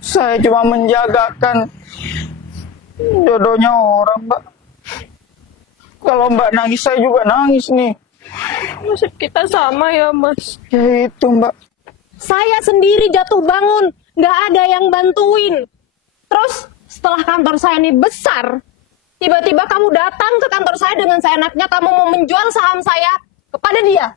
Saya cuma menjagakan jodohnya orang, Mbak. Kalau Mbak nangis, saya juga nangis nih. Nasib kita sama ya, Mas. Ya itu, Mbak. Saya sendiri jatuh bangun, nggak ada yang bantuin. Terus setelah kantor saya ini besar, tiba-tiba kamu datang ke kantor saya dengan seenaknya kamu mau menjual saham saya kepada dia.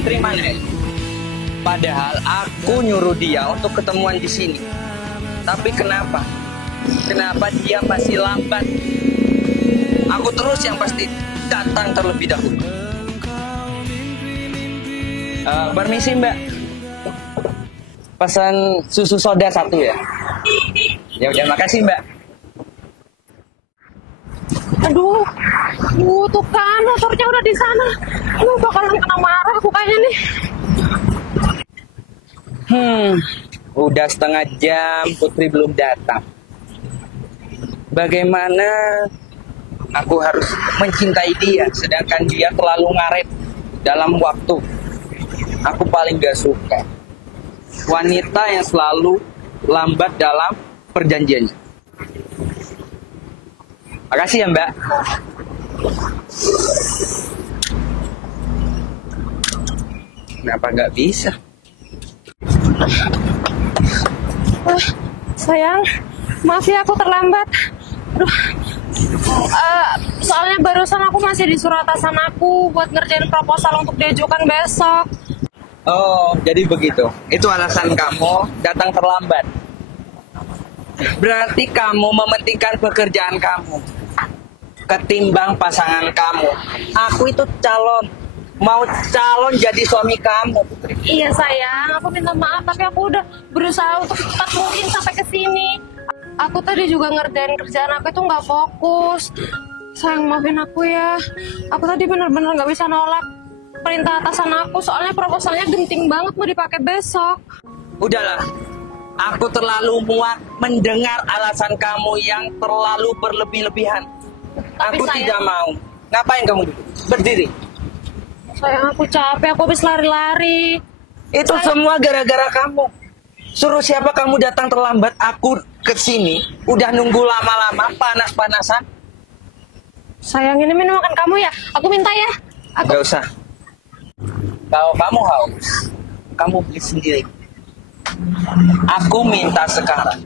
Terima nih. Padahal aku nyuruh dia untuk ketemuan di sini. Tapi kenapa? Kenapa dia masih lambat? Aku terus yang pasti datang terlebih dahulu. Permisi Mbak. Pesan susu soda 1 ya. Ya udah, makasih Mbak. Aduh, tuh kan motornya udah di sana. Lu bakalan kena marah bukannya nih. Udah setengah jam Putri belum datang. Bagaimana aku harus mencintai dia sedangkan dia terlalu ngaret dalam waktu. Aku paling gak suka wanita yang selalu lambat dalam perjanjiannya. Makasih ya Mbak. Kenapa nggak bisa? Sayang, maaf ya aku terlambat. Aduh, soalnya barusan aku masih di surat atasan aku buat ngerjain proposal untuk diajukan besok. Oh, jadi begitu. Itu alasan kamu datang terlambat. Berarti kamu mementingkan pekerjaan kamu ketimbang pasangan kamu. Aku itu mau calon jadi suami kamu. Iya sayang, aku minta maaf tapi aku udah berusaha untuk cepat mungkin sampai ke sini. Aku tadi juga ngerjain kerjaan aku itu nggak fokus. Sayang maafin aku ya. Aku tadi benar-benar nggak bisa nolak perintah atasan aku soalnya proposalnya genting banget mau dipakai besok. Udahlah, aku terlalu muak mendengar alasan kamu yang terlalu berlebih-lebihan. Aku sayang, tidak mau. Ngapain kamu duduk? Berdiri. Sayang aku capek, aku habis lari-lari. Itu semua gara-gara kamu. Suruh siapa kamu datang terlambat, aku kesini. Udah nunggu lama-lama, panas-panasan. Sayang ini minuman kamu ya? Aku minta ya. Gak usah. Kalau kamu haus, kamu beli sendiri. Aku minta sekarang.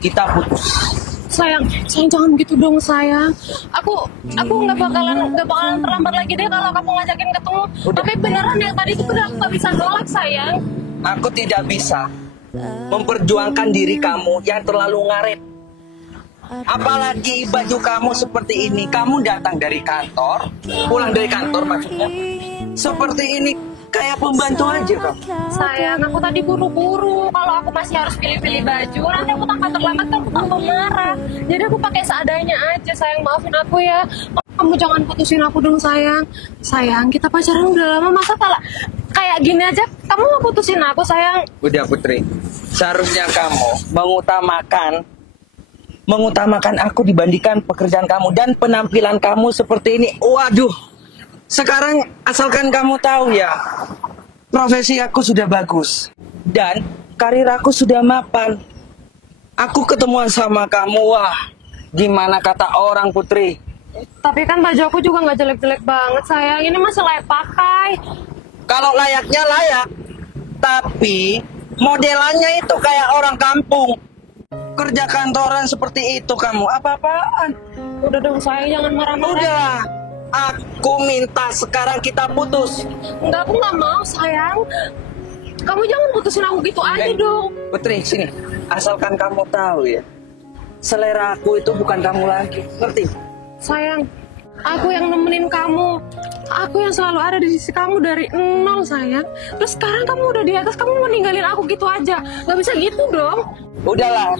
Kita putus. Sayang jangan gitu dong sayang. Aku nggak bakalan terlambat lagi deh kalau kamu ngajakin ketemu. Udah. Tapi beneran yang tadi itu udah aku nggak bisa nolak sayang. Aku tidak bisa memperjuangkan diri kamu yang terlalu ngaret. Apalagi baju kamu seperti ini. Kamu datang dari kantor, pulang dari kantor maksudnya. Seperti ini kayak pembantu aja kamu. Sayang aku tadi buru-buru. Kalau aku masih harus pilih-pilih baju, nanti aku tambah terlambat kan aku tambah marah. Jadi aku pakai seadanya aja sayang, maafin aku ya. Kamu jangan putusin aku dong sayang. Sayang kita pacaran udah lama masa kayak gini aja kamu mau putusin aku sayang. Udah Putri, seharusnya kamu mengutamakan aku dibandingkan pekerjaan kamu dan penampilan kamu seperti ini. Waduh, sekarang asalkan kamu tahu ya, profesi aku sudah bagus dan karir aku sudah mapan. Aku ketemuan sama kamu, wah, gimana kata orang Putri? Tapi kan baju aku juga nggak jelek-jelek banget sayang. Ini masih layak pakai. Kalau layaknya layak, tapi modelannya itu kayak orang kampung. Kerja kantoran seperti itu kamu, apa-apaan? Udah dong sayang, jangan marah-marah. Udah, aku minta sekarang kita putus. Enggak, aku nggak mau sayang. Kamu jangan putusin aku gitu aja dong. Putri, sini. Asalkan kamu tahu ya, selera aku itu bukan kamu lagi, ngerti? Sayang, aku yang nemenin kamu. Aku yang selalu ada di sisi kamu dari nol sayang. Terus sekarang kamu udah di atas, kamu mau ninggalin aku gitu aja. Gak bisa gitu dong. Udahlah,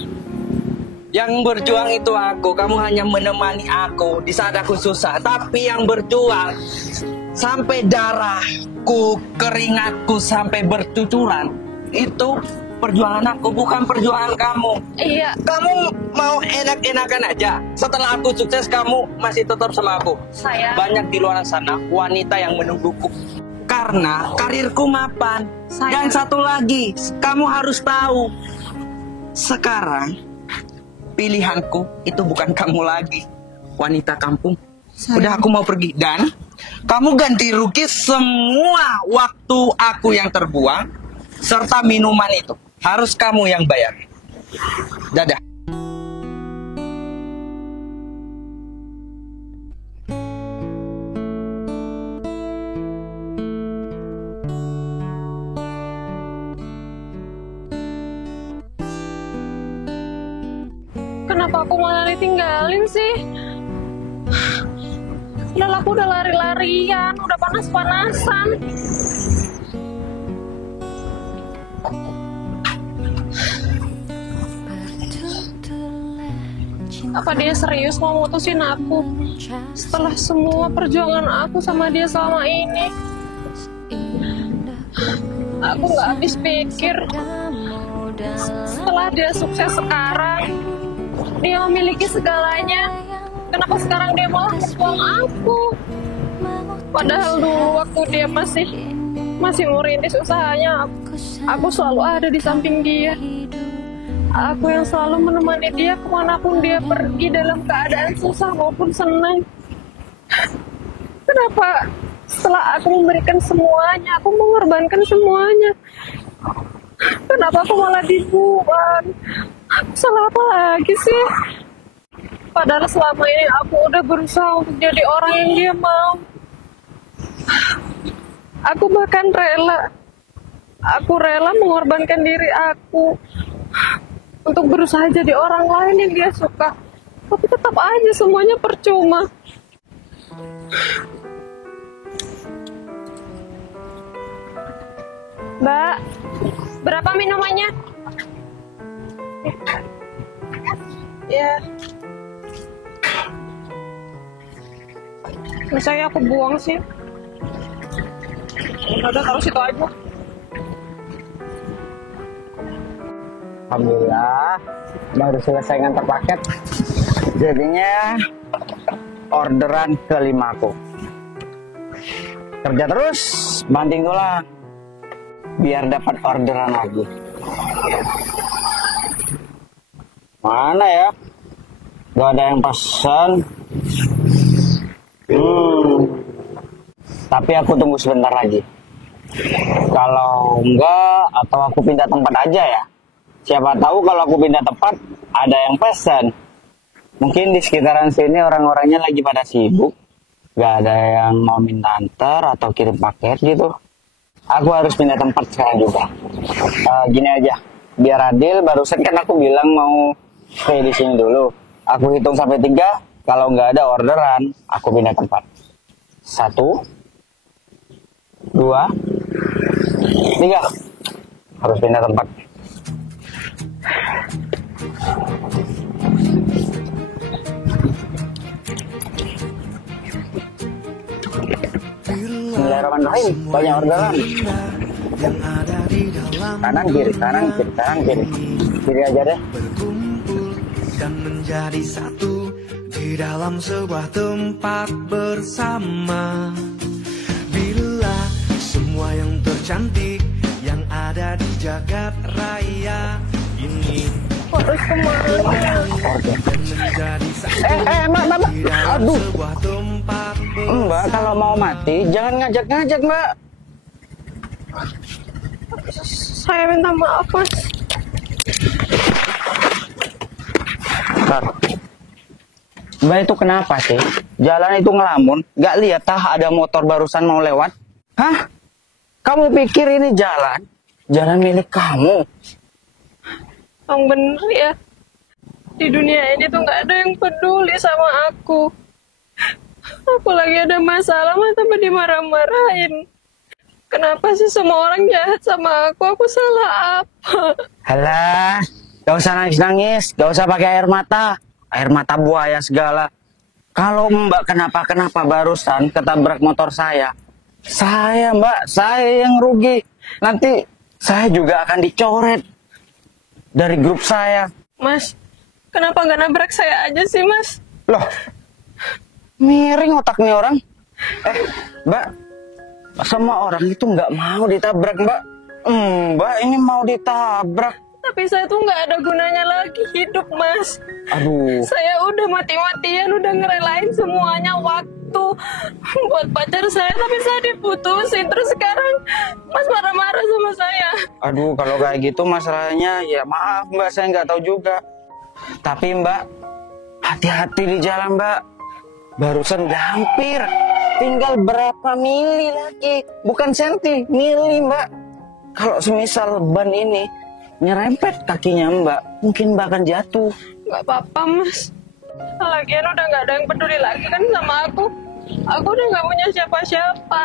yang berjuang itu aku. Kamu hanya menemani aku di saat aku susah. Tapi yang berjuang sampai darahku, keringatku sampai bercucuran, itu perjuangan aku, bukan perjuangan kamu. Iya. Kamu mau enak-enakan aja. Setelah aku sukses, kamu masih tetap sama aku. Sayang. Banyak di luar sana wanita yang menungguku karena karirku mapan. Sayang. Dan satu lagi, kamu harus tahu, sekarang pilihanku itu bukan kamu lagi, wanita kampung. Sayang. Udah, aku mau pergi dan kamu ganti rugi semua waktu aku yang terbuang serta minuman itu. Harus kamu yang bayar. Dadah. Kenapa aku malah ditinggalin sih? Padahal aku udah lari-larian, udah panas-panasan. Apa dia serius mau mutusin aku? Setelah semua perjuangan aku sama dia selama ini. Aku gak habis pikir. Setelah dia sukses sekarang, dia memiliki segalanya. Kenapa sekarang dia malah membuang aku? Padahal dulu waktu dia masih merintis usahanya, aku selalu ada di samping dia. Aku yang selalu menemani dia kemanapun dia pergi dalam keadaan susah maupun senang. Kenapa setelah aku memberikan semuanya, aku mengorbankan semuanya? Kenapa aku malah dibuang? Aku salah apa lagi sih? Padahal selama ini aku udah berusaha untuk jadi orang yang dia mau. Aku bahkan rela. Aku rela mengorbankan diri aku untuk berusaha jadi orang lain yang dia suka. Tapi tetap aja semuanya percuma. Mbak, berapa minumannya? Ya. Misalnya aku buang sih. Udah taruh situ aja. Alhamdulillah, baru selesai ngantar paket. Jadinya orderan kelima aku. Kerja terus, banting tulang, biar dapat orderan lagi. Mana ya? Gak ada yang pesan. Tapi aku tunggu sebentar lagi. Kalau enggak, atau aku pindah tempat aja ya. Siapa tahu kalau aku pindah tempat, ada yang pesan. Mungkin di sekitaran sini orang-orangnya lagi pada sibuk. Gak ada yang mau minta antar atau kirim paket gitu. Aku harus pindah tempat sekarang juga. Gini aja, biar adil, barusan kan aku bilang mau stay di sini dulu. Aku hitung sampai 3, kalau nggak ada orderan, aku pindah tempat. 1, 2, 3. Harus pindah tempat. Bismillahirrahmanirrahim. Banyak orderan. Kanan kiri, kanan kiri, kanan kiri. Kiri aja deh. Dan menjadi satu di dalam sebuah tempat bersama. Bila semua yang tercantik yang ada di jagat raya ini Harus kemana? dan menjadi satu Mbak. di dalam Aduh. sebuah tempat Mbak, kalau mau mati jangan ngajak-ngajak, Mbak. Saya minta maaf, Mas. Mbak, itu kenapa sih? Jalan itu ngelamun, gak lihat tah ada motor barusan mau lewat? Hah? Kamu pikir ini jalan? Jalan milik kamu? Bang bener ya. Di dunia ini tuh nggak ada yang peduli sama aku. Aku lagi ada masalah, mas, tapi dimarah-marahin. Kenapa sih semua orang jahat sama aku? Aku salah apa? Halah, gak usah nangis-nangis, gak usah pakai air mata buaya segala. Kalau Mbak kenapa-kenapa barusan ketabrak motor saya Mbak, saya yang rugi. Nanti saya juga akan dicoret dari grup saya. Mas, kenapa nggak nabrak saya aja sih, mas? Loh, miring otaknya orang. Mbak, semua orang itu nggak mau ditabrak, Mbak. Mbak ini mau ditabrak. Tapi saya tuh nggak ada gunanya lagi hidup, mas. Aduh. Saya udah mati-matian, udah ngerelain semuanya waktu buat pacar saya, tapi saya diputusin. Terus sekarang mas marah-marah sama saya. Aduh, kalau kayak gitu masalahnya, ya maaf Mbak, saya nggak tahu juga. Tapi Mbak, hati-hati di jalan Mbak. Barusan udah hampir, tinggal berapa mili lagi, bukan senti, mili Mbak. Kalau semisal ban ini nyerempet kakinya Mbak, mungkin Mbak akan jatuh. Nggak apa-apa, mas. Lagian udah nggak ada yang peduli lagi kan sama aku. Aku udah nggak punya siapa-siapa.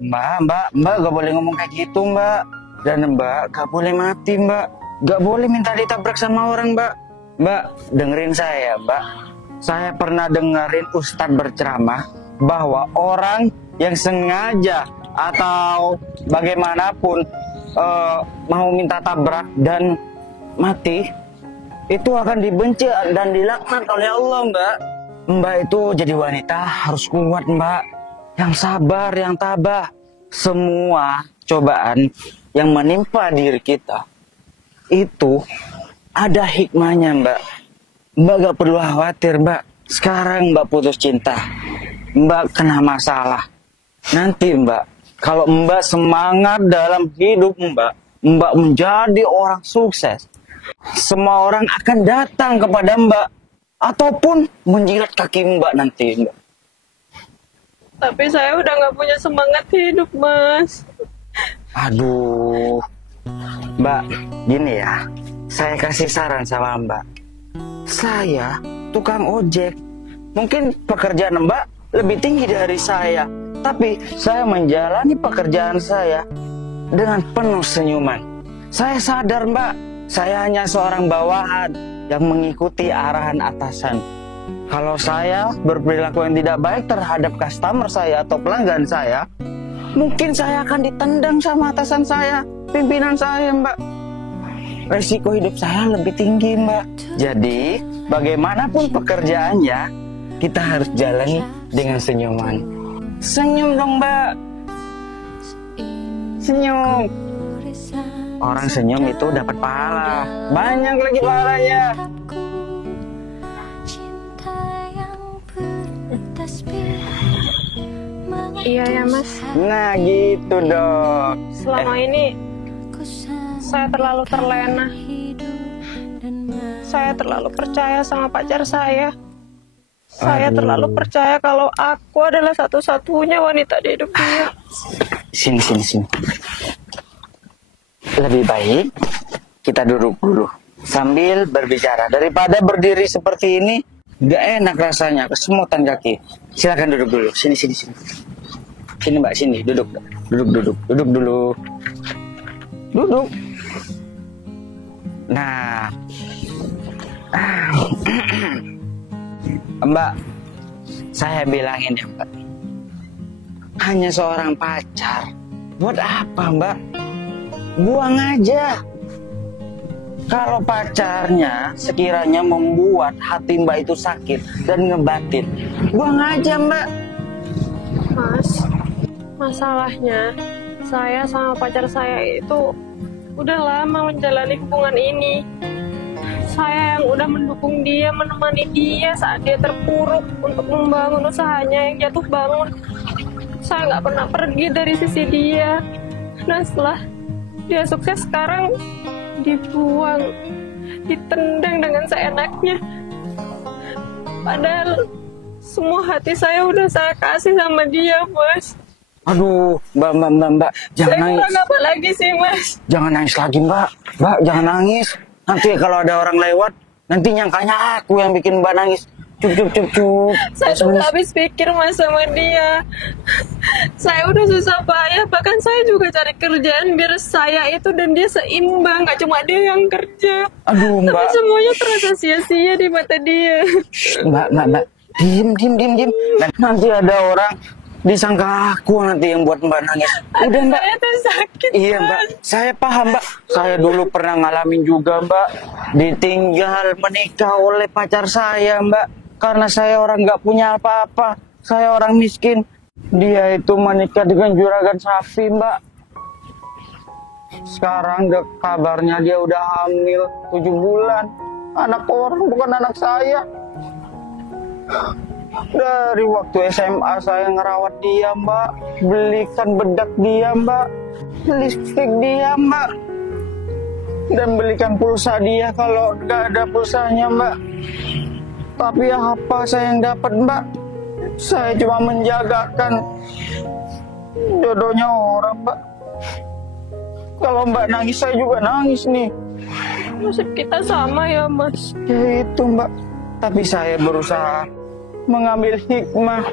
Mbak gak boleh ngomong kayak gitu Mbak. Dan Mbak gak boleh mati Mbak. Gak boleh minta ditabrak sama orang Mbak. Mbak, dengerin saya Mbak. Saya pernah dengerin Ustadz berceramah bahwa orang yang sengaja atau bagaimanapun mau minta tabrak dan mati, itu akan dibenci dan dilaknat oleh Allah Mbak. Mbak itu jadi wanita harus kuat Mbak, yang sabar, yang tabah. Semua cobaan yang menimpa diri kita itu ada hikmahnya Mbak. Mbak gak perlu khawatir Mbak. Sekarang Mbak putus cinta, Mbak kena masalah. Nanti Mbak, kalau Mbak semangat dalam hidup Mbak, Mbak menjadi orang sukses, semua orang akan datang kepada Mbak ataupun menjilat kaki Mbak nanti Mbak. Tapi saya udah nggak punya semangat hidup, mas. Aduh, Mbak, gini ya, saya kasih saran sama Mbak. Saya tukang ojek, mungkin pekerjaan Mbak lebih tinggi dari saya, tapi saya menjalani pekerjaan saya dengan penuh senyuman. Saya sadar Mbak, saya hanya seorang bawahan yang mengikuti arahan atasan. Kalau saya berperilaku yang tidak baik terhadap customer saya atau pelanggan saya, mungkin saya akan ditendang sama atasan saya, pimpinan saya Mbak. Resiko hidup saya lebih tinggi Mbak. Jadi bagaimanapun pekerjaannya, kita harus jalani dengan senyuman. Senyum dong Mbak. Senyum. Orang senyum itu dapat pahala. Banyak lagi pahalanya. Iya ya, mas. Nah gitu dong. Selama ini saya terlalu terlena. Saya terlalu percaya sama pacar saya. Saya terlalu percaya kalau aku adalah satu-satunya wanita di hidup dia. Sini. Lebih baik kita duduk dulu sambil berbicara daripada berdiri seperti ini. Gak enak rasanya, kesemutan kaki. Silakan duduk dulu. Sini. Sini Mbak, sini. Duduk dulu. Duduk. Nah. Mbak, saya bilangin ya Mbak. hanya seorang pacar. Buat apa, Mbak? Buang aja. Kalau pacarnya sekiranya membuat hati Mbak itu sakit dan ngebatin, buang aja, Mbak. Mas, masalahnya saya sama pacar saya itu udah lama menjalani hubungan ini. Saya yang udah mendukung dia, menemani dia saat dia terpuruk untuk membangun usahanya yang jatuh bangun. Saya nggak pernah pergi dari sisi dia. Dan setelah dia sukses sekarang dibuang, ditendang dengan seenaknya. Padahal semua hati saya udah saya kasih sama dia, Mas. Aduh, Mbak, jangan Saya nangis. kurang apa lagi sih, Mas? Jangan nangis lagi, Mbak. Mbak, jangan nangis. Nanti kalau ada orang lewat, nanti nyangkanya aku yang bikin Mbak nangis. Cup. Saya sudah habis pikir, Mas, sama dia. Saya udah susah payah, bahkan saya juga cari kerjaan biar saya itu dan dia seimbang, gak cuma dia yang kerja. Aduh, Tapi Mbak. semuanya terasa sia-sia di mata dia. Mbak. Diem. Nanti ada orang disangka aku nanti yang buat Mbak nangis. Udah, Mbak. Saya tuh sakit, Iya, Mbak. Saya paham, Mbak. Saya dulu pernah ngalamin juga, Mbak. Ditinggal menikah oleh pacar saya, Mbak. Karena saya orang nggak punya apa-apa. Saya orang miskin. Dia itu menikah dengan juragan sapi, Mbak. Sekarang kabarnya dia udah hamil 7 bulan. Anak orang, bukan anak saya. Dari waktu SMA saya ngerawat dia, Mbak. Belikan bedak dia, Mbak. Lipstik dia, Mbak. Dan belikan pulsa dia kalau nggak ada pulsanya, Mbak. Tapi apa saya yang dapat, Mbak? Saya cuma menjagakan jodohnya orang, Mbak. Kalau Mbak nangis, saya juga nangis nih. Nasib kita sama ya, Mas. Ya itu, Mbak. Tapi saya berusaha mengambil hikmah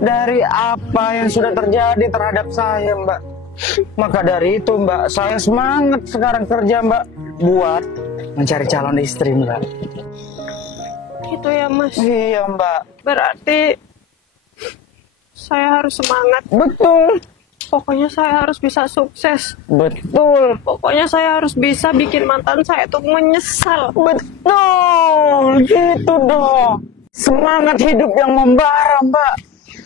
dari apa yang sudah terjadi terhadap saya, Mbak. Maka dari itu, Mbak, saya semangat sekarang kerja, Mbak, buat mencari calon istri, Mbak. Gitu ya, Mas. Iya, Mbak. Berarti saya harus semangat. Betul. Pokoknya saya harus bisa sukses. Betul. Pokoknya saya harus bisa bikin mantan saya tuh menyesal. Betul. Gitu dong. Semangat hidup yang membara, Mbak.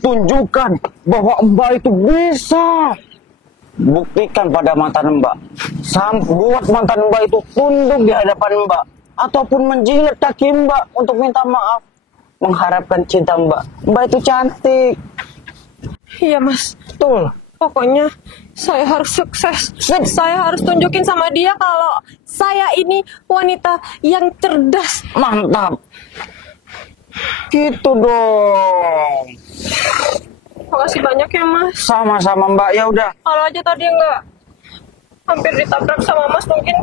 Tunjukkan bahwa Mbak itu bisa. Buktikan pada mantan Mbak. Buat mantan Mbak itu tunduk di hadapan Mbak. Ataupun menjilat kaki Mbak untuk minta maaf. Mengharapkan cinta Mbak. Mbak itu cantik. Iya, Mas. Betul. Pokoknya saya harus sukses. Saya harus tunjukin sama dia kalau saya ini wanita yang cerdas. Mantap. Gitu dong. Makasih banyak ya, Mas. Sama-sama, Mbak. Ya udah. Kalau aja tadi nggak hampir ditabrak sama Mas, mungkin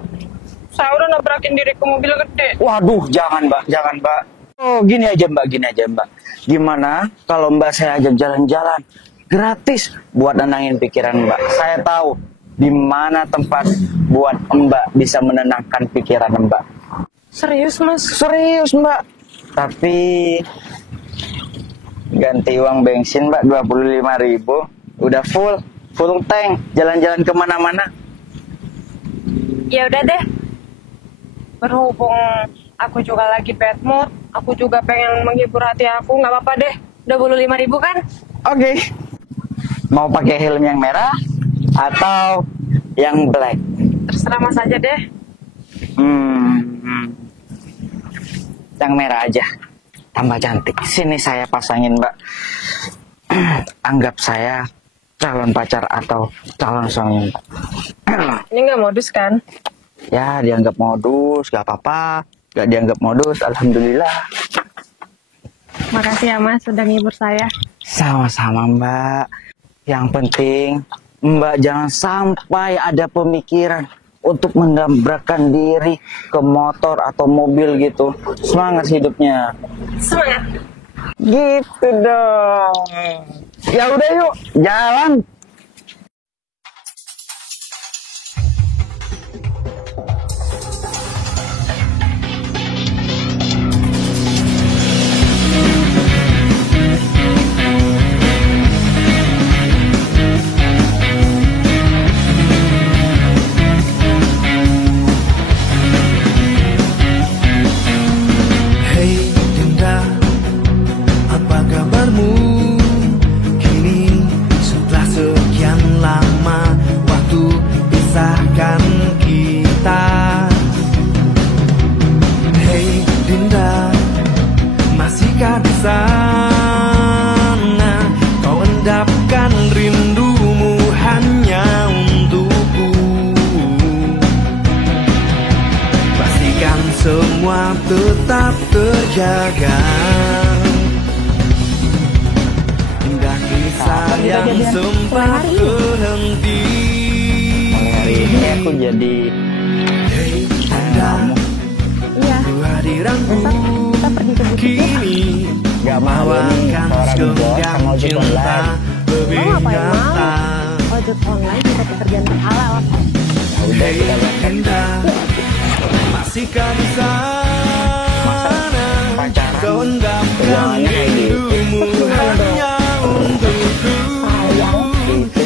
saya udah nabrakin diri ke mobil gede. Waduh, jangan, Mbak. Jangan, Mbak. Oh, gini aja, Mbak. Gimana kalau Mbak saya ajak jalan-jalan gratis buat nenangin pikiran Mbak? Saya tahu di mana tempat buat Mbak bisa menenangkan pikiran Mbak. Serius, Mas? Serius, Mbak. Tapi ganti uang bensin, Mbak, 25.000. Udah full tank. Jalan-jalan kemana-mana. Ya udah deh. Berhubung aku juga lagi bad mood, aku juga pengen menghibur hati aku, nggak apa-apa deh. 25.000 kan? Oke. Mau pakai helm yang merah atau yang black? Terserah Mas aja deh. Yang merah aja. Tambah cantik. Sini saya pasangin, Mbak. Anggap saya calon pacar atau calon suami, Mbak. Ini nggak modus kan? Ya, dianggap modus, gak apa-apa. Gak dianggap modus, alhamdulillah. Makasih ya, Mas, sudah ngibur saya. Sama-sama, Mbak. Yang penting Mbak jangan sampai ada pemikiran untuk mendambrakan diri ke motor atau mobil gitu. Semangat hidupnya. Semangat. Gitu dong. Ya udah yuk, jalan. jaga. Indah kisah yang sempat berhenti. Mulai hari ini aku jadi Hei Anda, Iya. kehadiranku Kita pergi ke butik ya. kini gak mau nih menawarkan seorang bos segenggam sama ojek cinta online. lebih Lo ngapain nyata. mau? Ojek online bisa pekerjaan terhalal. Ya udah Hei kita berangkat. Anda, masihkah di sana Pacaran kau endapkan pegangannya kayak gitu. rindumu hanya untukku. Itu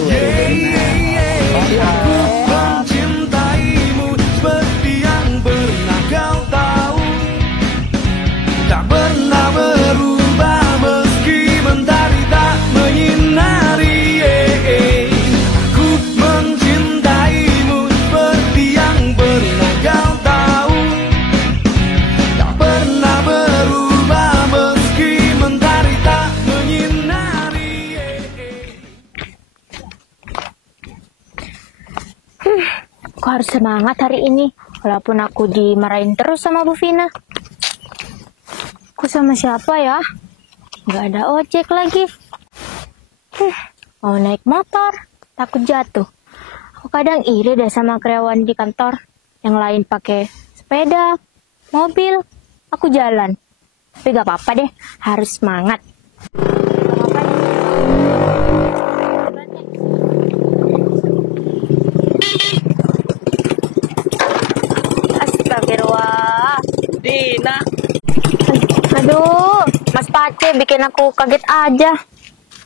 Aku mencintaimu seperti yang pernah kau tahu, tak pernah berubah meski mentari tak menyinari. Aku mencintaimu seperti yang pernah kau tahu, tak pernah berubah meski mentari tak menyinari. Aku harus semangat hari ini, walaupun aku dimarahin terus sama Bu Vina. Aku sama siapa ya? Gak ada ojek lagi. Mau naik motor, takut jatuh. Aku kadang iri deh sama karyawan di kantor. Yang lain pakai sepeda, mobil, aku jalan. Tapi gak apa-apa deh, harus semangat. Astagfirullah. Dina, Aduh, Mas Pace bikin aku kaget aja.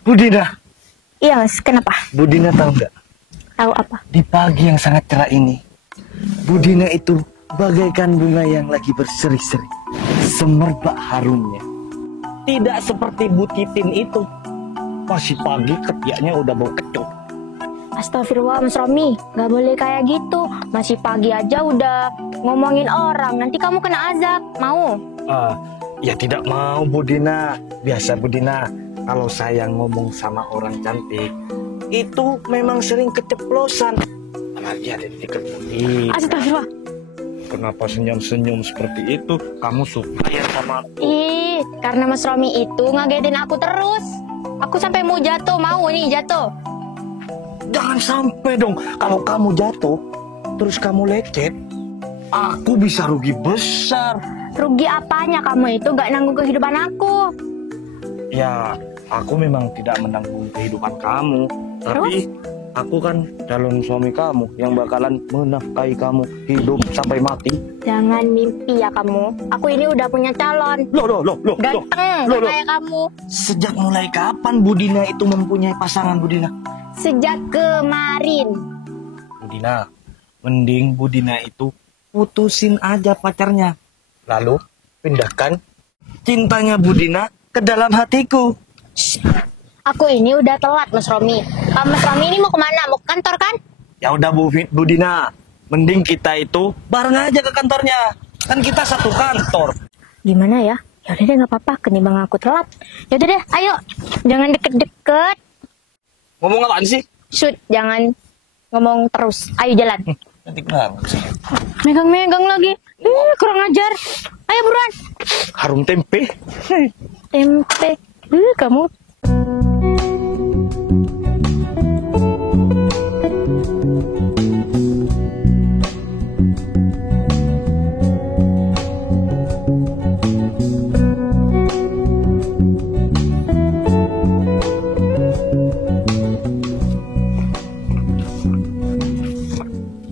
Budina, Iya Mas, kenapa? Budina tahu nggak? Tahu apa? Di pagi yang sangat cerah ini, Budina itu bagaikan bunga yang lagi berseri-seri, semerbak harumnya. Tidak seperti Bu Titin itu, masih pagi ketiaknya udah bau kecut. Astagfirullah Mas Romi, nggak boleh kayak gitu. Masih pagi aja udah ngomongin orang, nanti kamu kena azab. Mau? Ya tidak mau Budina. Biasa Budina, kalau saya ngomong sama orang cantik, itu memang sering keceplosan. Apalagi ada di dekat Budina. Astagfirullah. Kenapa senyum-senyum seperti itu? Kamu suka ya sama aku? Ih, karena Mas Romi itu ngagetin aku terus. Aku sampai mau jatuh, mau nih jatuh. Jangan sampai dong. Kalau kamu jatuh, terus kamu lecet, aku bisa rugi besar. Rugi apanya kamu itu gak nanggung kehidupan aku? Ya, aku memang tidak menanggung kehidupan kamu. Tapi aku kan calon suami kamu yang bakalan menafkahi kamu hidup sampai mati. Jangan mimpi ya kamu. Aku ini udah punya calon. Loh. Ganteng, Loh. kayak kamu. Sejak mulai kapan Budina itu mempunyai pasangan Budina? Sejak kemarin. Budina, mending Budina itu putusin aja pacarnya. Lalu pindahkan cintanya Budina ke dalam hatiku. Aku ini udah telat Mas Romi. Mas Romi ini mau kemana? Mau ke kantor kan? Ya udah Budina, mending kita itu bareng aja ke kantornya. Kan kita satu kantor. Gimana ya? Ya udah deh nggak apa-apa. Kenimbang aku telat. Ya udah deh, ayo. Jangan deket-deket. Ngomong apaan sih? Shoot, jangan ngomong terus. Ayo jalan. Cantik banget sih. Megang-megang lagi. Kurang ajar. Ayo buruan. Harum tempe. Tempe. Kamu.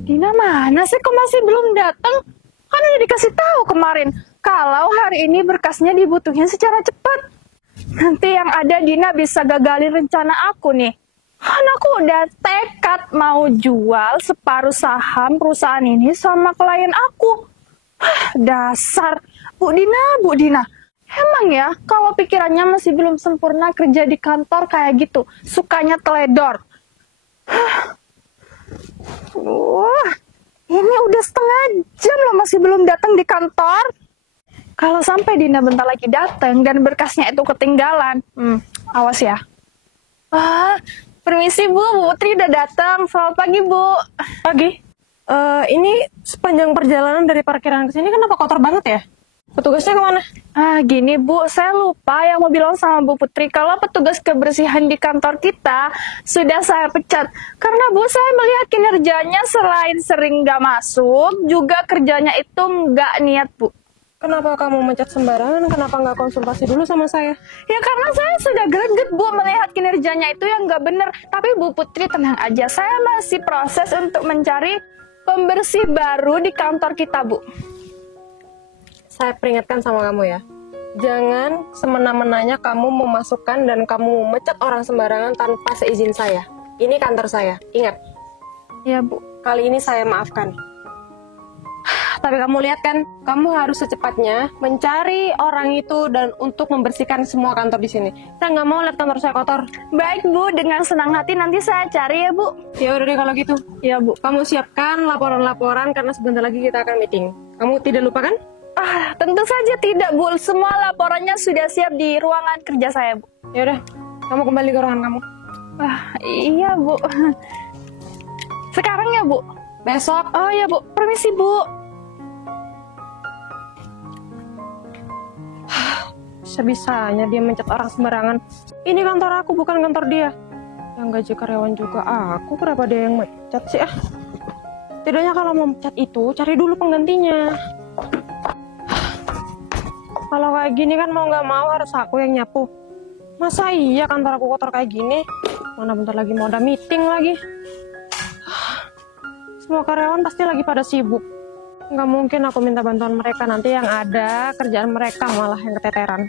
Dina mana sih kok masih belum datang? Kan udah dikasih tahu kemarin kalau hari ini berkasnya dibutuhin secara cepat. Nanti yang ada Dina bisa gagalin rencana aku nih. Kan aku udah tekad mau jual separuh saham perusahaan ini sama klien aku. Dasar Bu Dina. Emang ya kalau pikirannya masih belum sempurna kerja di kantor kayak gitu. Sukanya teledor. Wah, ini udah setengah jam loh masih belum datang di kantor. Kalau sampai Dina bentar lagi datang dan berkasnya itu ketinggalan, awas ya. Permisi Bu Putri udah datang. Selamat pagi Bu. Pagi. Ini sepanjang perjalanan dari parkiran ke sini kenapa kotor banget ya? Petugasnya kemana? Gini Bu, saya lupa yang mau bilang sama Bu Putri kalau petugas kebersihan di kantor kita sudah saya pecat. Karena Bu, saya melihat kinerjanya selain sering nggak masuk, juga kerjanya itu nggak niat Bu. Kenapa kamu mencat sembarangan? Kenapa nggak konsultasi dulu sama saya? Ya karena saya sudah greget Bu melihat kinerjanya itu yang nggak bener. Tapi Bu Putri tenang aja, saya masih proses untuk mencari pembersih baru di kantor kita Bu. Saya peringatkan sama kamu ya. Jangan semena-menanya kamu memasukkan dan kamu memecat orang sembarangan tanpa seizin saya. Ini kantor saya, ingat. Ya Bu. Kali ini saya maafkan. Tapi kamu lihat kan, kamu harus secepatnya mencari orang itu dan untuk membersihkan semua kantor di sini. Saya nggak mau lihat kantor saya kotor. Baik Bu, dengan senang hati nanti saya cari ya Bu. Ya udah deh kalau gitu. Ya Bu. Kamu siapkan laporan-laporan karena sebentar lagi kita akan meeting. Kamu tidak lupa kan? Tentu saja tidak Bu, semua laporannya sudah siap di ruangan kerja saya Bu. Ya udah, kamu kembali ke ruangan kamu. Iya Bu. Sekarang ya Bu? Besok. Oh ya Bu, permisi Bu. Sebisanya dia mencat orang sembarangan. Ini kantor aku, bukan kantor dia. Yang gaji karyawan juga aku, kenapa dia yang mencat sih Tidaknya kalau mau mencat itu, cari dulu penggantinya. Kalau kayak gini kan mau nggak mau harus aku yang nyapu. Masa iya kantor aku kotor kayak gini? Mana bentar lagi mau ada meeting lagi. Semua karyawan pasti lagi pada sibuk. Nggak mungkin aku minta bantuan mereka, nanti yang ada kerjaan mereka malah yang keteteran.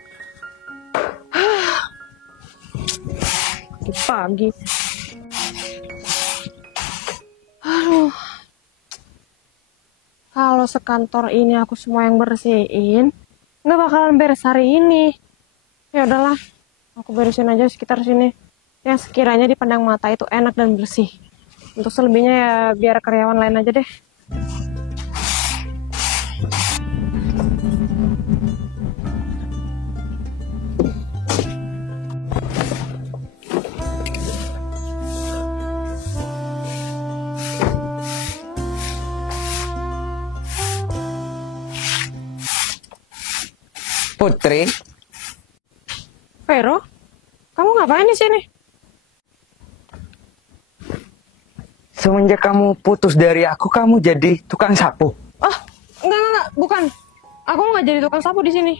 Pagi. Aduh. Kalau sekantor ini aku semua yang bersihin, nggak bakalan beres hari ini. Ya udahlah, aku beresin aja sekitar sini. Yang sekiranya dipandang mata itu enak dan bersih. Untuk selebihnya ya biar karyawan lain aja deh. Putri, Vero, kamu ngapain di sini? semenjak kamu putus dari aku, kamu jadi tukang sapu. Enggak, bukan. Aku nggak jadi tukang sapu di sini.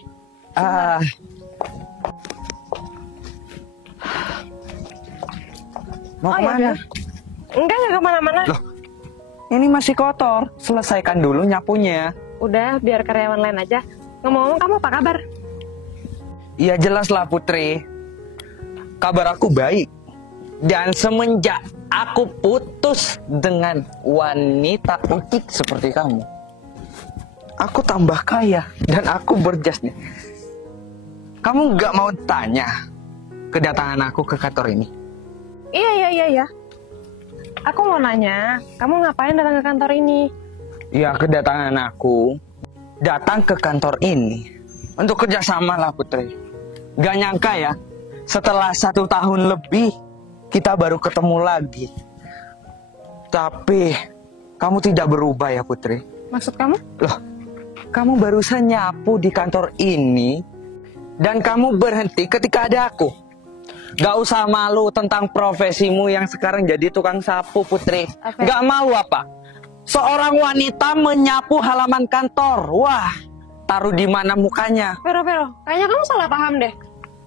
Mau Oh, kemana? ya. Enggak kemana-mana. Loh, ini masih kotor. Selesaikan dulu nyapunya. Udah, biar karyawan lain aja. Ngomong-ngomong, kamu apa kabar? Ya jelas lah Putri. Kabar aku baik. Dan semenjak aku putus dengan wanita utik seperti kamu, aku tambah kaya dan aku berjas nih. Kamu nggak mau tanya kedatangan aku ke kantor ini? Iya. Aku mau nanya, kamu ngapain datang ke kantor ini? Ya kedatangan aku datang ke kantor ini untuk kerjasama lah Putri. Gak nyangka ya, setelah 1 tahun lebih kita baru ketemu lagi. Tapi kamu tidak berubah ya Putri. Maksud kamu? Loh, kamu barusan nyapu di kantor ini dan kamu berhenti ketika ada aku. Gak usah malu tentang profesimu yang sekarang jadi tukang sapu Putri. Gak malu apa? Seorang wanita menyapu halaman kantor. Wah, taruh di mana mukanya? Vero, kayaknya kamu salah paham deh.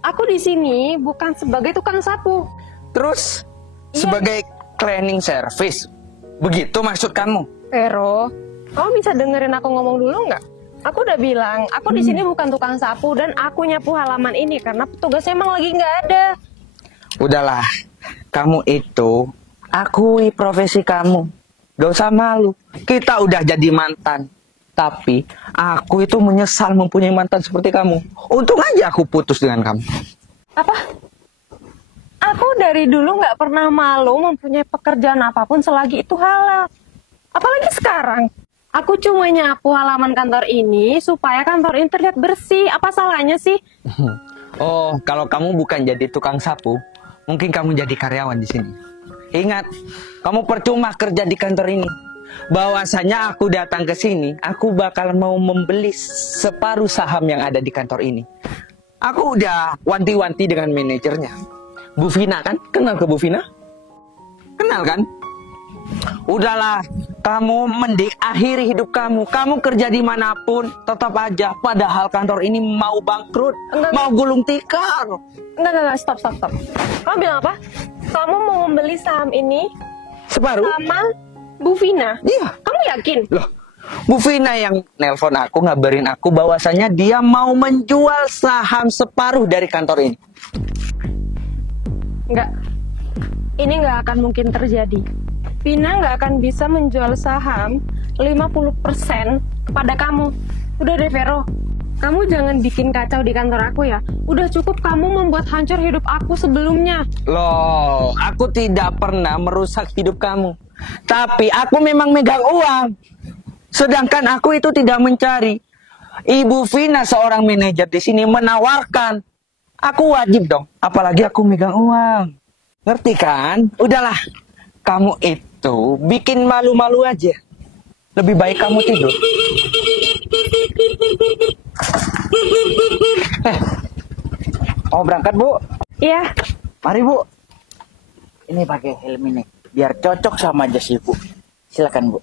Aku di sini bukan sebagai tukang sapu. Terus Iya. sebagai cleaning service. Begitu maksud kamu? Vero, kamu bisa dengerin aku ngomong dulu nggak? Aku udah bilang, aku di sini bukan tukang sapu dan aku nyapu halaman ini karena petugasnya emang lagi nggak ada. Udahlah, kamu itu akui profesi kamu. Gak usah malu. Kita udah jadi mantan. Tapi aku itu menyesal mempunyai mantan seperti kamu. Untung aja aku putus dengan kamu. Apa? Aku dari dulu nggak pernah malu mempunyai pekerjaan apapun selagi itu halal. Apalagi sekarang. Aku cuma nyapu halaman kantor ini supaya kantor ini terlihat bersih. Apa salahnya sih? Oh, kalau kamu bukan jadi tukang sapu, mungkin kamu jadi karyawan di sini. Ingat, kamu percuma kerja di kantor ini. bahwasanya aku datang ke sini, aku bakal mau membeli separuh saham yang ada di kantor ini. Aku udah wanti-wanti dengan manajernya. Bu Vina kan? Kenal ke Bu Vina? Kenal kan? Udahlah, kamu mending akhiri hidup kamu. Kamu kerja dimanapun, tetap aja. Padahal kantor ini mau bangkrut, mau gulung tikar. Enggak, stop. Kamu bilang apa? Kamu mau membeli saham ini Separuh? sama Bu Vina? Iya. Kamu yakin? Loh, Bu Vina yang nelpon aku, ngabarin aku bahwasanya dia mau menjual saham separuh dari kantor ini. Enggak. Ini nggak akan mungkin terjadi. Vina nggak akan bisa menjual saham 50% kepada kamu. Udah deh, Vero. Kamu jangan bikin kacau di kantor aku ya. Udah cukup kamu membuat hancur hidup aku sebelumnya. Loh, aku tidak pernah merusak hidup kamu. Tapi aku memang megang uang. Sedangkan aku itu tidak mencari. Ibu Vina seorang manajer di sini menawarkan. Aku wajib dong, apalagi aku megang uang. Ngerti kan? Udahlah, kamu itu bikin malu-malu aja. Lebih baik kamu tidur. Mau berangkat, Bu? Iya. Mari, Bu. Ini pakai helm ini, biar cocok sama jas Ibu. Silakan, Bu.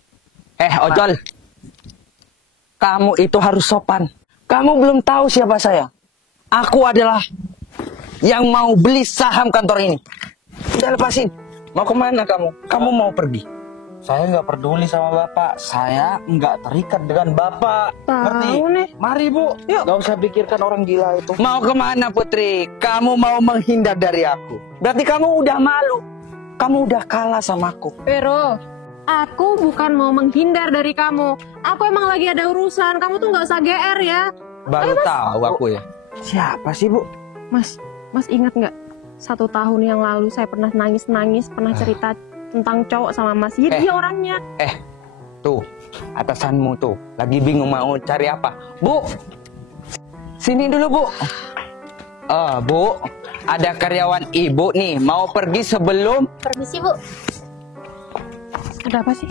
Ojol. Kamu itu harus sopan. Kamu belum tahu siapa saya. Aku adalah yang mau beli saham kantor ini. Udah lepasin. Mau kemana kamu? Kamu mau pergi? Saya nggak peduli sama Bapak. Saya nggak terikat dengan Bapak. Ngerti? nih. Mari, Bu. Yuk. Nggak usah pikirkan orang gila itu. Mau kemana Putri? Kamu mau menghindar dari aku. Berarti kamu udah malu. Kamu udah kalah sama aku. Vero, aku bukan mau menghindar dari kamu. Aku emang lagi ada urusan. Kamu tuh nggak usah GR ya. Baru tahu aku ya. Siapa sih, Bu? Mas ingat nggak? 1 tahun yang lalu saya pernah nangis-nangis, pernah cerita tentang cowok sama Mas. Ya, dia orangnya. Tuh, atasanmu tuh lagi bingung mau cari apa. Bu, sini dulu, Bu. Bu, ada karyawan ibu nih mau pergi sebelum. Permisi, Bu. Ada apa sih?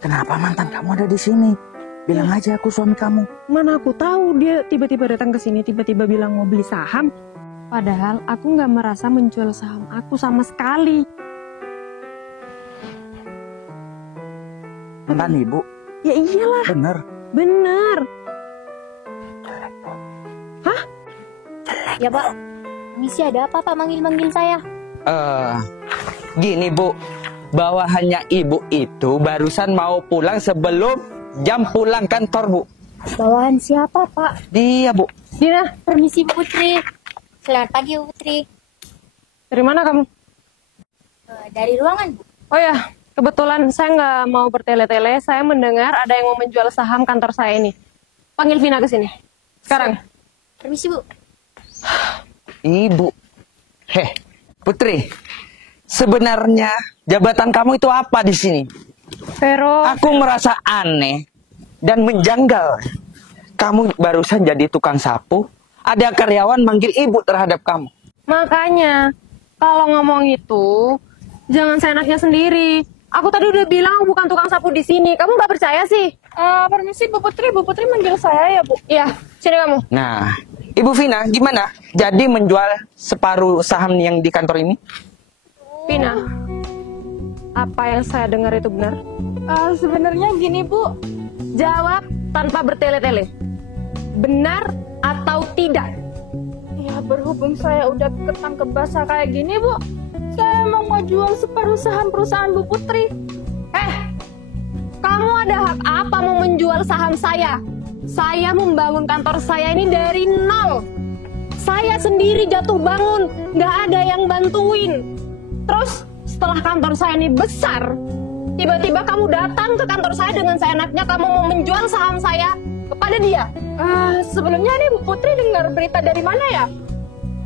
Kenapa mantan kamu ada di sini? Bilang aja aku suami kamu. Mana aku tahu dia tiba-tiba datang ke sini, tiba-tiba bilang mau beli saham. Padahal aku nggak merasa menjual saham aku sama sekali. Mantan Ibu? Ya iyalah, Bener. bener. Ya, Pak. Permisi, ada apa, Pak? Manggil-manggil saya. Gini, Bu. Bawahannya ibu itu barusan mau pulang sebelum jam pulang kantor, Bu. Bawahan siapa, Pak? Dia, Bu. Dina, Permisi, Bu Putri. Selamat pagi, Bu Putri. dari mana kamu? Dari ruangan, Bu. Oh ya, kebetulan saya nggak mau bertele-tele. Saya mendengar ada yang mau menjual saham kantor saya ini. Panggil Vina ke sini. Sekarang. Permisi, Bu. Ibu. Putri. Sebenarnya jabatan kamu itu apa di sini? Vero, Aku merasa aneh dan menjanggal. Kamu barusan jadi tukang sapu, ada karyawan manggil ibu terhadap kamu. makanya kalau ngomong itu jangan seenaknya sendiri. Aku tadi udah bilang aku bukan tukang sapu di sini. Kamu nggak percaya sih? Permisi, Bu Putri. Bu Putri manggil saya ya, Bu? Iya, sini kamu. Nah, Ibu Vina gimana? Jadi menjual separuh saham yang di kantor ini? Vina, apa yang saya dengar itu benar? Sebenarnya gini, Bu. Jawab tanpa bertele-tele. Benar atau tidak? Ya, berhubung saya udah ketangkep basah kayak gini, Bu. Saya mau jual separuh saham perusahaan Bu Putri. Kamu ada hak apa mau menjual saham saya? Saya membangun kantor saya ini dari nol. Saya sendiri jatuh bangun, nggak ada yang bantuin. Terus setelah kantor saya ini besar, tiba-tiba kamu datang ke kantor saya dengan seenaknya kamu mau menjual saham saya kepada dia. Sebelumnya nih Bu Putri dengar berita dari mana ya?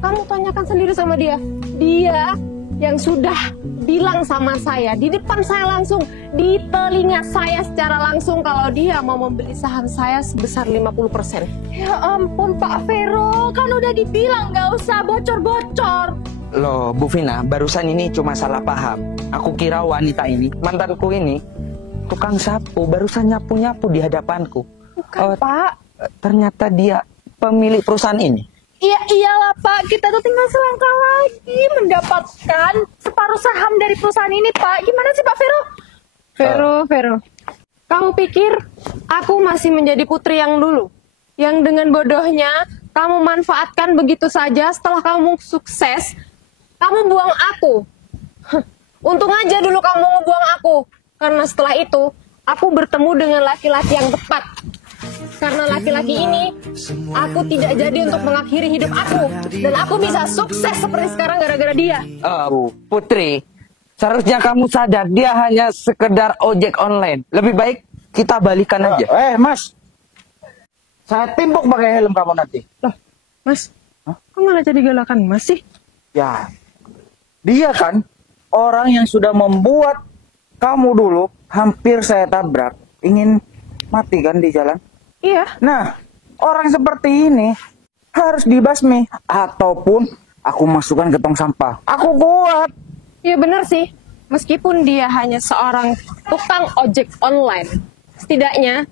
Kamu tanyakan sendiri sama dia. Dia yang sudah bilang sama saya di depan saya langsung, di telinga saya secara langsung kalau dia mau membeli saham saya sebesar 50%. Ya ampun Pak Vero, kan udah dibilang nggak usah bocor-bocor. Loh, Bu Vina, barusan ini cuma salah paham. Aku kira wanita ini, mantanku ini, tukang sapu, barusan nyapu-nyapu di hadapanku. Bukan, Pak. Ternyata dia pemilik perusahaan ini. Iya iyalah Pak, kita tuh tinggal selangkah lagi mendapatkan separuh saham dari perusahaan ini Pak. Gimana sih Pak Vero? Vero. Kamu pikir aku masih menjadi putri yang dulu? Yang dengan bodohnya kamu manfaatkan begitu saja setelah kamu sukses, kamu buang aku. Untung aja dulu kamu ngebuang aku. Karena setelah itu, aku bertemu dengan laki-laki yang tepat. Karena laki-laki ini, aku tidak jadi untuk mengakhiri hidup aku. Dan aku bisa sukses seperti sekarang gara-gara dia. Putri, seharusnya kamu sadar dia hanya sekedar ojek online. Lebih baik kita balikan aja. Mas, saya timbuk pakai helm kamu nanti. Loh, Mas, kok malah jadi galakan Mas sih? Ya, dia kan orang yang sudah membuat kamu dulu hampir saya tabrak, ingin mati kan di jalan. Iya. Nah, orang seperti ini harus dibasmi ataupun aku masukkan ke tong sampah. Aku kuat. Iya bener sih. Meskipun dia hanya seorang tukang ojek online, setidaknya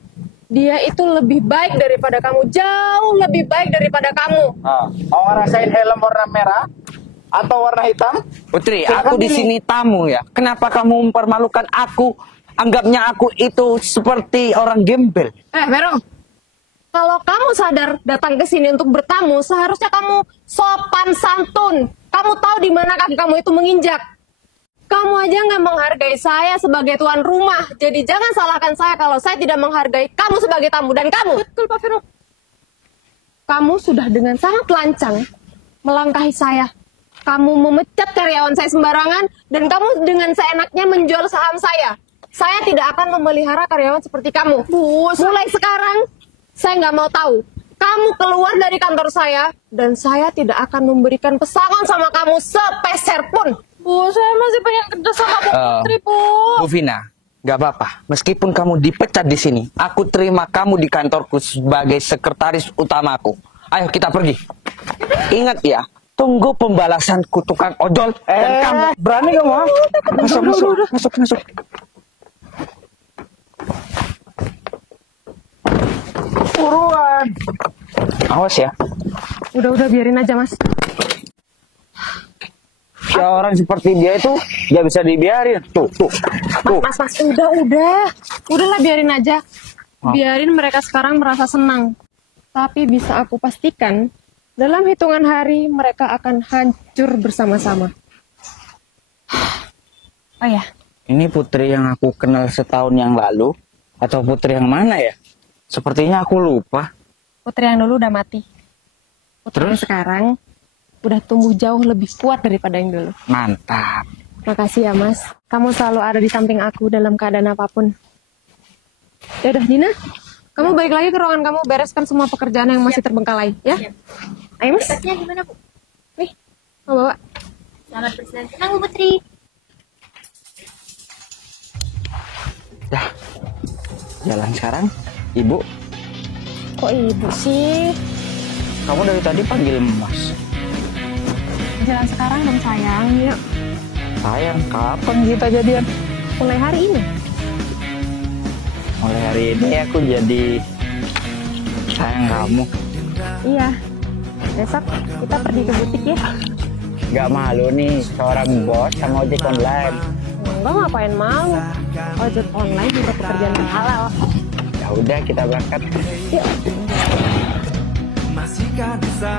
dia itu lebih baik daripada kamu, jauh lebih baik daripada kamu. Nah, mau ngerasain helm warna merah atau warna hitam? Putri, Silakan aku di pilih. sini tamu ya. Kenapa kamu mempermalukan aku? Anggapnya aku itu seperti orang gembel. Vero, kalau kamu sadar datang ke sini untuk bertamu, seharusnya kamu sopan santun. Kamu tahu di mana kaki kamu itu menginjak. Kamu aja nggak menghargai saya sebagai tuan rumah. Jadi jangan salahkan saya kalau saya tidak menghargai kamu sebagai tamu. Dan kamu, betul Pak Vero, kamu sudah dengan sangat lancang melangkahi saya. Kamu memecat karyawan saya sembarangan, dan kamu dengan seenaknya menjual saham saya. Saya tidak akan memelihara karyawan seperti kamu. Mulai sekarang, saya nggak mau tahu. Kamu keluar dari kantor saya, dan saya tidak akan memberikan pesangon sama kamu sepeser pun. Bu, saya masih pengen kerja sama Bu Putri, Bu. Bu Vina, gak apa-apa. Meskipun kamu dipecat di sini, aku terima kamu di kantorku sebagai sekretaris utamaku. Ayo kita pergi. Ingat ya, tunggu pembalasanku tukang ojol dan kamu. Berani kamu? Ha? Masuk. Buruan. Awas ya. Udah biarin aja, Mas. Ya, orang seperti dia itu nggak bisa dibiarin. Tuh. Mas, udahlah biarin aja. Biarin mereka sekarang merasa senang. Tapi bisa aku pastikan, dalam hitungan hari mereka akan hancur bersama-sama. Oh ya, Ini putri yang aku kenal setahun yang lalu atau putri yang mana ya? Sepertinya aku lupa. putri yang dulu udah mati. Putri yang sekarang udah tumbuh jauh lebih kuat daripada yang dulu. Mantap. Makasih ya, Mas. Kamu selalu ada di samping aku dalam keadaan apapun. Ya udah, Dina. Kamu balik lagi ke ruangan kamu, bereskan semua pekerjaan yang masih terbengkalai, ya? Ayo, Mas. Berkasnya gimana, Bu? Nih, mau bawa. Selamat bersenang-senang, Bu Putri. Dah. Jalan sekarang, Ibu. Kok ibu sih? Kamu dari tadi panggil Mas. Jalan sekarang dong, sayang. Yuk, Sayang, kapan kita jadian? mulai hari ini. Mulai hari ini aku jadi sayang kamu. Iya. Besok kita pergi ke butik ya. Gak malu nih seorang bos sama ojek online. Enggak, ngapain mau. Ojek online juga pekerjaan yang halal. Ya udah kita berangkat. Masihkah bisa